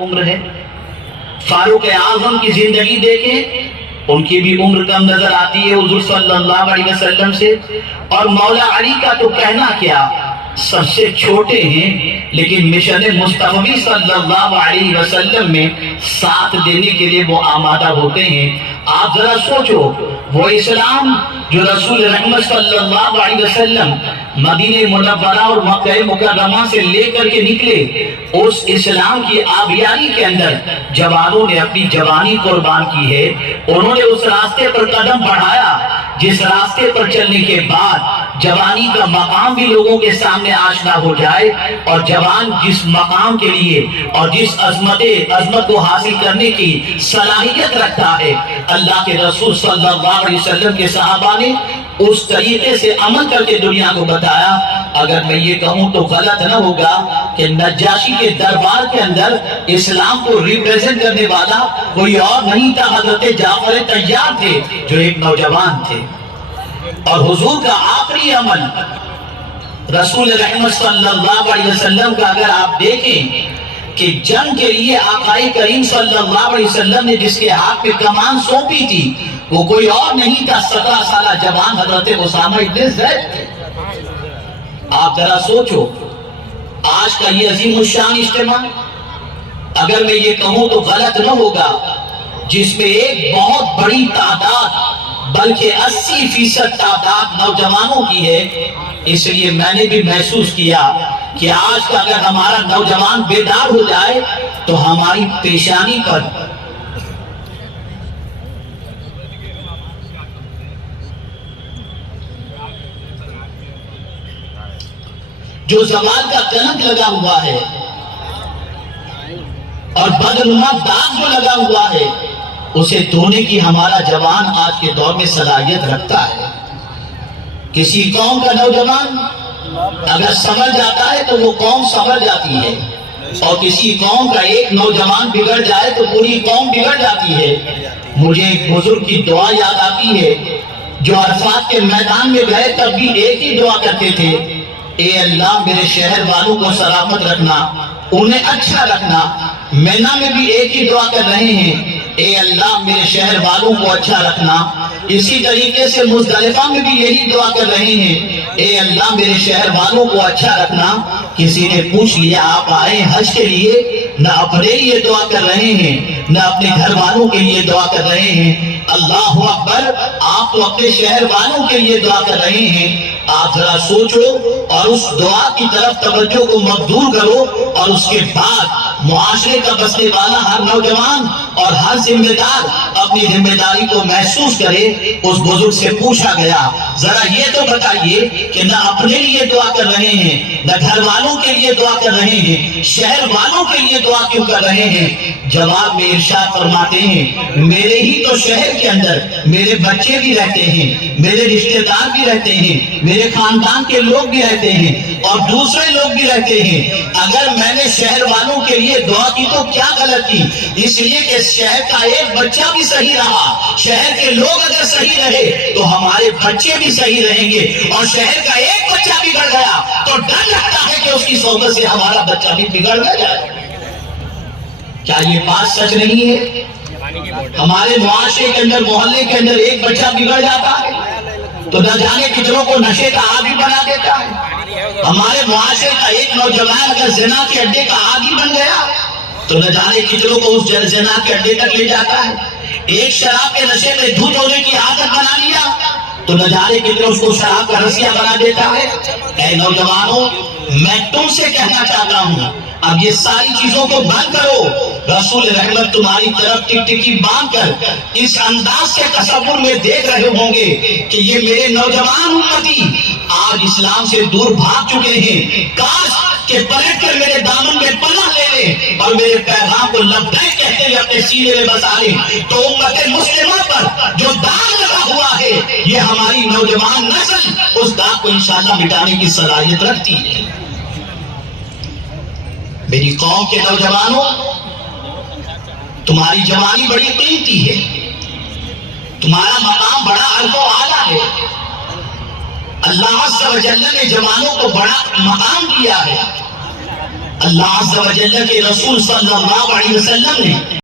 عمر ہے. فاروق اعظم کی زندگی دیکھیں، ان کی بھی عمر کم نظر آتی ہے حضور صلی اللہ علیہ وسلم سے. اور مولا علی کا تو کہنا کیا، سب سے چھوٹے ہیں لیکن مشن مصطفی صلی اللہ علیہ وسلم میں ساتھ دینے کے لیے وہ آمادہ ہوتے ہیں. آپ ذرا سوچو، وہ اسلام جو رسول رحمت صلی اللہ علیہ وسلم مدینہ منورہ اور مکہ مکرمہ سے لے کر کے نکلے، اس اسلام کی آبیاری کے اندر جوانوں نے اپنی جوانی قربان کی ہے. انہوں نے اس راستے پر قدم بڑھایا جس راستے پر چلنے کے بعد جوانی کا مقام بھی لوگوں کے سامنے آشنا ہو جائے، اور جوان جس مقام کے لیے اور جس عظمت کو حاصل کرنے کی صلاحیت رکھتا ہے، اللہ کے رسول صلی اللہ علیہ وسلم کے صحابہ نے اس طریقے سے عمل کر کے دنیا کو بتایا. اگر میں یہ کہوں تو غلط نہ ہوگا کہ نجاشی کے دربار کے اندر اسلام کو ریپریزنٹ کرنے والا کوئی اور نہیں تھا، حضرت جعفر طیار تھے جو ایک نوجوان تھے. اور حضور کا آخری عمل رسول رحمت صلی اللہ علیہ وسلم کا اگر آپ دیکھیں کہ جنگ کے لیے آقا کریم صلی اللہ علیہ وسلم نے جس کے ہاتھ پہ کمان سونپی تھی وہ کوئی اور نہیں تھا، 17 سالہ جوان حضرت اسامہ ابن زید تھے. آپ ذرا سوچو، آج کا یہ عظیم الشان اجتماع اگر میں یہ کہوں تو غلط نہ ہوگا، جس میں ایک بہت بڑی تعداد بلکہ 80% تعداد نوجوانوں کی ہے. اس لیے میں نے بھی محسوس کیا کہ آج کا اگر ہمارا نوجوان بیدار ہو جائے تو ہماری پیشانی پر جو زوال کا کلنک لگا ہوا ہے اور بدنما داغ جو لگا ہوا ہے اسے دھونے کی ہمارا جوان آج کے دور میں صلاحیت رکھتا ہے. کسی قوم کا نوجوان اگر سمجھ جاتا ہے تو وہ قوم سمجھ جاتی ہے، اور کسی قوم کا ایک نوجوان بگڑ جائے تو پوری قوم بگڑ جاتی ہے. مجھے ایک بزرگ کی دعا یاد آتی ہے جو عرفات کے میدان میں گئے تب بھی ایک ہی دعا کرتے تھے، اے اللہ میرے شہر والوں کو سلامت رکھنا، انہیں اچھا رکھنا. مینا میں بھی ایک ہی دعا کر رہے ہیں، اے اللہ میرے شہر والوں کو اچھا رکھنا. اسی طریقے سے مزدلفہ میں بھی یہی دعا کر رہے ہیں، اے اللہ میرے شہر والوں کو اچھا رکھنا. کسی نے پوچھ لیا آپ آئے حج کے لیے، نہ اپنے لیے دعا کر رہے ہیں نہ اپنے گھر والوں کے لیے دعا کر رہے ہیں. اللہ اکبر، آپ تو اپنے شہر والوں کے لیے دعا کر رہے ہیں. آپ ذرا سوچو اور اس دعا کی طرف توجہ کو مبذول کرو، اور اس کے بعد معاشرے کا بسنے والا ہر نوجوان اور ہر ذمہ دار اپنی ذمہ داری کو محسوس کرے. اس بزرگ سے پوچھا گیا ذرا یہ تو بتائیے کہ نہ اپنے لیے دعا کر رہے ہیں نہ گھر والوں کے لیے دعا کر رہے ہیں، شہر والوں کے لیے دعا کیوں کر رہے ہیں؟ جواب میں ارشاد فرماتے ہیں میرے ہی تو شہر کے اندر میرے بچے بھی رہتے ہیں، میرے رشتہ دار بھی رہتے ہیں، میرے خاندان کے لوگ بھی رہتے ہیں اور دوسرے لوگ بھی رہتے ہیں. اگر میں نے شہر والوں کے لیے دعا کی تو کیا غلط کی؟ اس لیے کہ شہر کا ایک بچہ بھی صحیح رہا، شہر کے لوگ اگر صحیح رہے تو ہمارے بچے بھی صحیح رہیں گے، اور شہر کا ایک بچہ بگڑ گیا تو ڈر لگتا ہے کہ اس کی صحبت سے ہمارا بچہ بھی بگڑ نہ جائے. کیا یہ بات سچ نہیں ہے؟ ہمارے معاشرے کے اندر محلے کے اندر ایک بچہ بگڑ جاتا ہے تو نہ جانے کتنوں کو نشے کا عادی بنا دیتا ہے. ہمارے معاشرے کا ایک نوجوان اگر زنا کے اڈے کا عادی بن گیا تو نہ جانے کتنوں کو اس زنا کے اڈے تک لے جاتا ہے. ایک شراب کے نشے میں دھت ہونے کی عادت بنا لیا تو نہ جانے کتنے اس کو شراب کا رسیہ بنا دیتا ہے. اے نوجوانوں، میں تم سے کہنا چاہتا ہوں اب یہ ساری چیزوں کو بند کرو. رسول رحمت تمہاری طرف ٹکٹکی باندھ کر اس انداز کے تصور میں دیکھ رہے ہوں گے کہ یہ میرے نوجوان امتی آج اسلام سے دور بھاگ چکے ہیں. کاش کہ پلٹ کر میرے دامن میں پناہ لے لیں اور میرے پیغام کو لبیک کہتے ہوئے اپنے سینے میں بسا لیں. تو امت مسلمہ پر جو داغ لگا ہوا ہے یہ ہماری نوجوان نسل اس داغ کو انشاءاللہ مٹانے کی صلاحیت رکھتی ہے. میری قوم کے نوجوانوں، تمہاری جوانی بڑی قیمتی ہے، تمہارا مقام بڑا عرف و اعلیٰ ہے. اللہ عز و جل نے جوانوں کو بڑا مقام دیا ہے. اللہ عز و جل کے رسول صلی اللہ علیہ وسلم نے